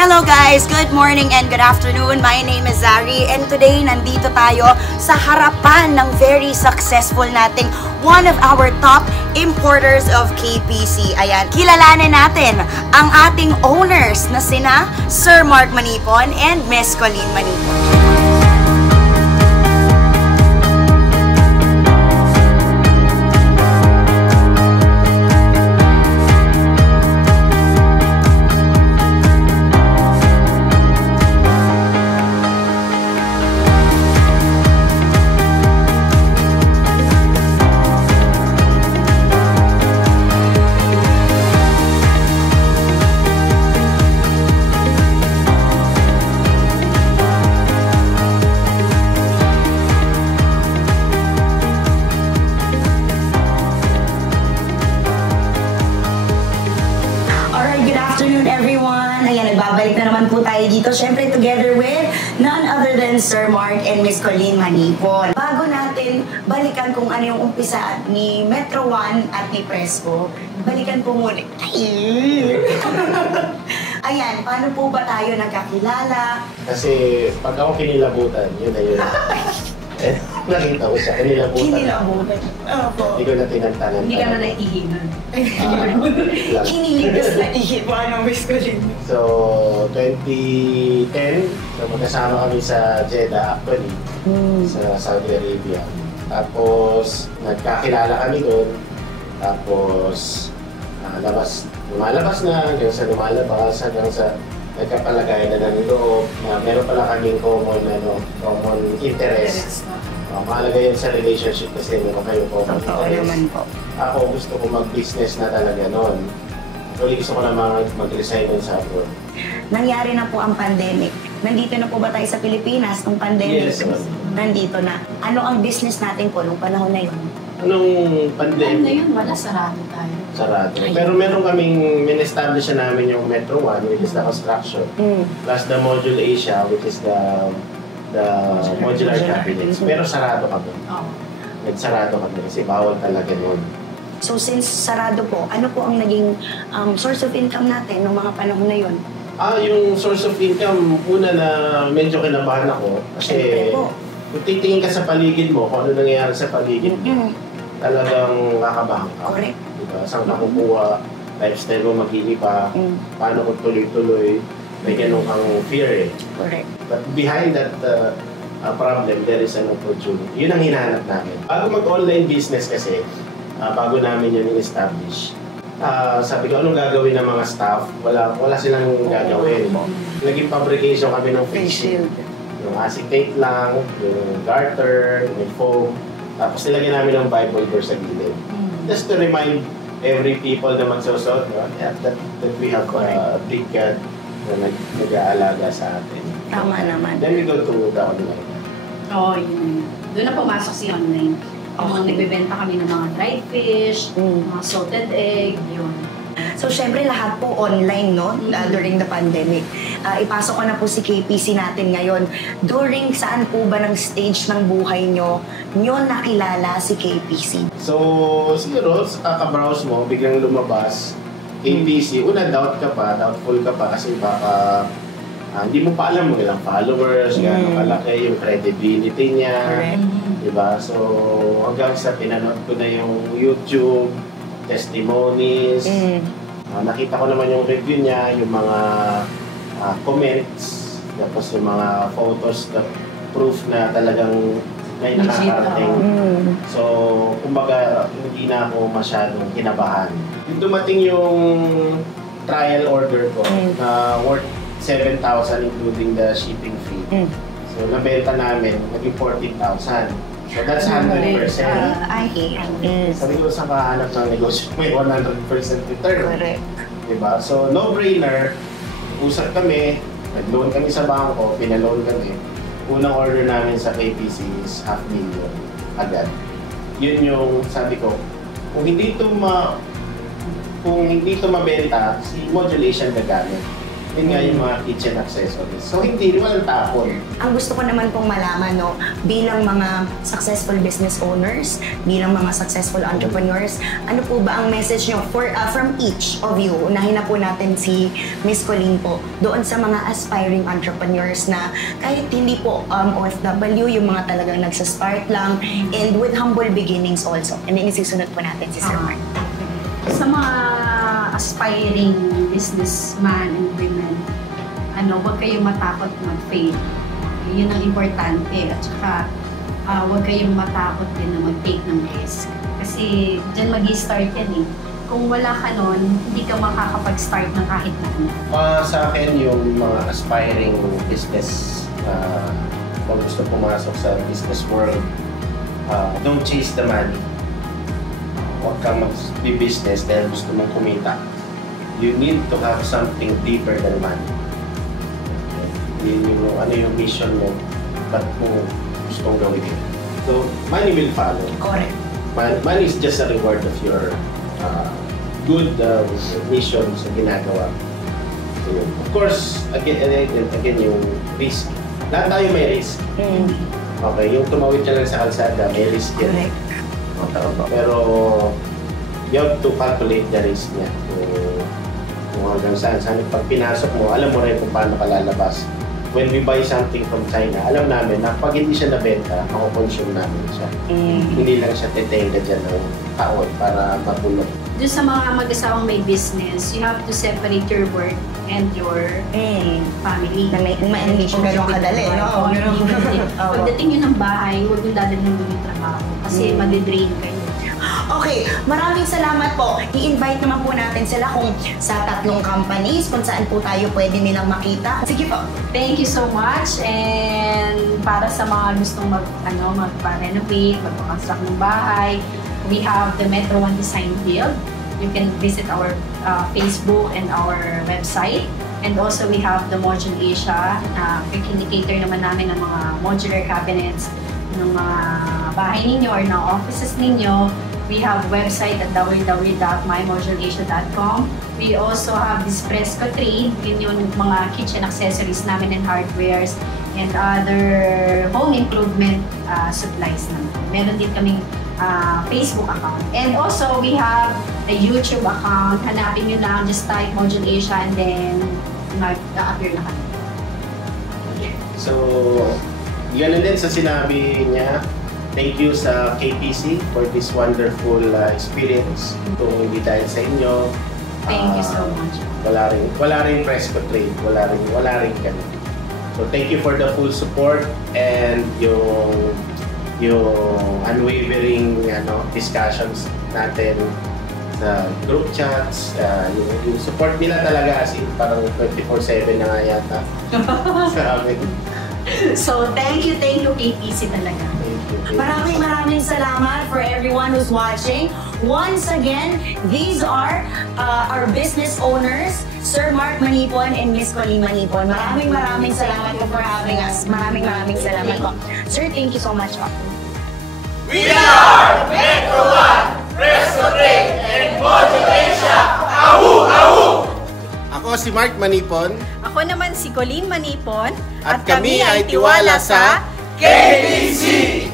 Hello guys! Good morning and good afternoon. My name is Zari and today nandito tayo sa harapan ng very successful nating one of our top importers of KPC. Ayan, kilalanin natin ang ating owners na sina Sir Mark Manipon and Miss Colleen Manipon. Nagbabalik na naman po tayo dito, syempre together with none other than Sir Mark and Miss Colleen Manipon. Bago natin balikan kung ano yung umpisa ni Metro One at ni Presco, balikan po muna. Ayan, paano po ba tayo nagkakilala? Kasi pag ako kinilabutan, yun na yun. Nakita ko siya, kinilabutan. Kinilabutan. Opo. Hindi ko na tinantanan. Hindi ka na naiihinan. Kinilig na ihipan ng Miss Colleen. So, 2010, so magkasama kami sa Jeddah actually, sa Saudi Arabia. Tapos, nagkakilala kami doon. Tapos, lumalabas na, hanggang sa lumalabas, hanggang sa nagkapalagay na ng loob, na meron pala kaming common interest. Mahalaga yun sa relationship kasi meron kayo common interest. Totoo naman po. Ako gusto ko mag-business na talaga noon. Actually gusto ko na mag-resign nun sa abroad. Nangyari na po ang pandemic. Nandito na po ba tayo sa Pilipinas nung pandemic? Yes. Nandito na. Ano ang business natin po nung panahon na yun? Anong pandemic? Ano yun? Wala, sarado tayo. Sarado. Pero meron kaming min-establish na namin yung Metro One, which is the construction. Plus the Module Asia, which is the modular cabinets. Pero sarado kami. Nagsarado kami kasi bawal talaga nun. So since sarado po, ano po ang naging source of income natin nung mga panahon na yun? Yung source of income, una na medyo kinabahan ako. Kasi kung titingin ka sa paligid mo, kung ano nangyayari sa paligid mo, talagang kakabahan ka. Correct. Diba? Saan nakukuha, lifestyle mo mag-iiba, paano kung tuloy-tuloy, may ganun kang fear eh. Correct. But behind that problem, there is an opportunity. Yun ang hinahanap namin. Bago mag-online business kasi, bago namin yun i-establish, sabi ko, anong gagawin ng mga staff? Wala silang gagawin. Naging fabrication kami ng face shield. Yung acetate lang, yung garter, yung foam. Tapos nilagyan namin ng Bible verse sa gilid. Just to remind every people na magsusot, that we have a big God na nag-aalaga sa atin. Tama naman. Then we go to the online. Oo, yun. Doon na pumasok si online. Nagbebenta kami ng mga dried fish, mga salted egg, yun. So, syempre lahat po online, no? During the pandemic. Ipasok ko na po si KPC natin ngayon. During saan po ba ng stage ng buhay nyo nakilala si KPC? So, siguro, kaka-browse mo, biglang lumabas, KPC, una doubtful ka pa kasi baka hindi mo pa alam mo ilang followers, gano'ng kalaki yung credibility niya. Diba? So, hanggang sa pinanood ko na yung YouTube, testimonies, nakita ko naman yung review niya, yung mga comments, tapos yung mga photos na proof na talagang may nakakarating. So, kumbaga, hindi na ako masyadong kinabahan. Yung dumating yung trial order ko na worth 7,000 including the shipping fee. So, nabenta namin, naging 14,000. So, that's 100%. Sabi ko sa kahanap ng negosyo, may 100% return. Correct. Diba? So, no-brainer. Usap kami, nag-loan kami sa bangko, pinaloan kami. Unang order namin sa KPC is 500,000 agad. Yun yung sabi ko, kung hindi ito mabenta, si Modulation gagamit. Yun nga yung mga kitchen accessories. So hindi, walang tapon. Ang gusto ko naman pong malaman, no, bilang mga successful business owners, bilang mga successful entrepreneurs, ano po ba ang message nyo from each of you? Unahin na po natin si Miss Colleen po, doon sa mga aspiring entrepreneurs na kahit hindi po OFW, yung mga talagang nagsastart lang, and with humble beginnings also. And then isusunod po natin si Sir Mark. Sa mga aspiring businessman and women, huwag kayong matakot mag-fail. Yun ang importante. At saka, huwag kayong matakot din na mag-take ng risk. Kasi dyan mag-i-start yan eh. Kung wala ka nun, hindi ka makakapag-start ng kahit na ano. Sa akin, yung mga aspiring business, kung gusto pumasok sa business world, don't chase the money. Huwag kang mag-business dahil gusto mong kumita. You need to have something deeper than money. Ano yung mission mo, ba't mo gustong gawin. So, money will follow. Correct. Money is just a reward of your good mission sa ginagawa. So, of course, again, yung risk. Lahat tayo may risk. Okay, yung tumawid ka lang sa kalsada, may risk yan. Correct. Pero you have to calculate the risk niya. Kung hanggang saan. Pag pinasok mo, alam mo rin kung paano ka lalabas. When we buy something from China, alam namin na pag hindi siya nabenta, makakonsume namin siya. Hindi lang siya titenga dyan ng taon para mabulok. Doon sa mga mag-asawang may business, you have to separate your work and your family. Hindi siya ganun kadali, no? Pagdating nyo ng bahay, huwag nyo dadalhin doon yung trabaho kasi madidrain kayo. Okay, maraming salamat po. I-invite naman po natin sila kung sa 3 companies, kung saan po tayo pwede nilang makita. Sige po. Thank you so much. And para sa mga gustong mag-renovate, mag-construct ng bahay, we have the Metro One Design Build. You can visit our Facebook and our website. And also we have the Module Asia. Indicator naman namin ng mga modular cabinets ng mga bahay ninyo or ng offices ninyo. We have website at www.mymodulasia.com. We also have this Fresco Trade, yun yung mga kitchen accessories namin and hardwares and other home improvement supplies naman. Meron din kaming Facebook account. And also, we have a YouTube account. Hanapin nyo lang, just type Module Asia and then mag-appear na kami. So, ganoon din sa sinabi niya. Thank you sa KPC for this wonderful experience. Kung hindi dahil sa inyo, Thank you so much. Wala rin Fresco Trade, wala rin kami. So thank you for the full support and yung unwavering discussions natin sa group chats, yung support nila talaga as in parang 24/7 na nga yata sa amin. So thank you KPC talaga. Maraming salamat for everyone who's watching. Once again, these are our business owners, Sir Mark Manipon and Miss Colleen Manipon. Maraming salamat po for having us. Maraming salamat po. Sir, thank you so much po. We are Metro One, Fresco Trade, and Module Asia. Ahu! Ahu! Ako si Mark Manipon. Ako naman si Colleen Manipon. At kami ay tiwala sa KPC!